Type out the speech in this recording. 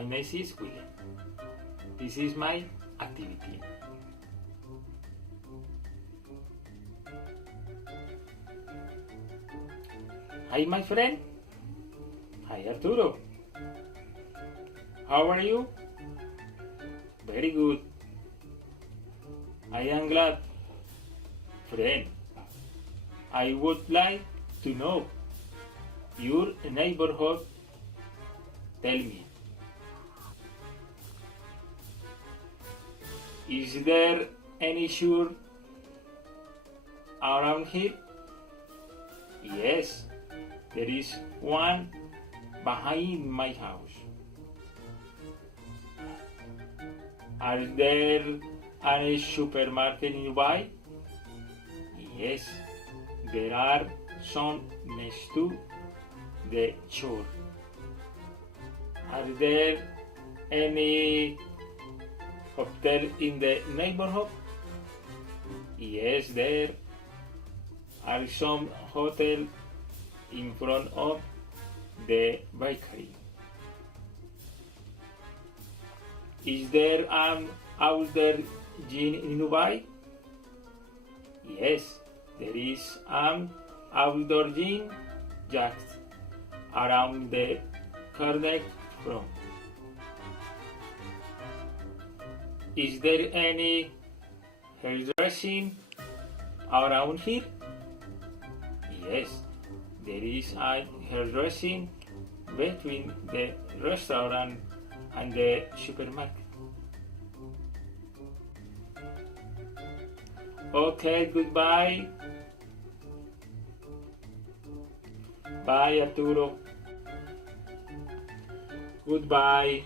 My name is William. This is my activity. Hi, my friend. Hi, Arturo. How are you? Very good. I am glad. Friend, I would like to know your neighborhood. Tell me, is there any shore around here? Yes, there is one behind my house. Are there any supermarket nearby? Yes, there are some next to the shore. Are there any hotel in the neighborhood? Yes, there are some hotel in front of the bakery. Is there an outdoor gym nearby? Yes, there is an outdoor gym just around the corner from. Is there any hairdressing around here? Yes, there is a hairdressing between the restaurant and the supermarket. Okay, goodbye. Bye, Arturo. Goodbye.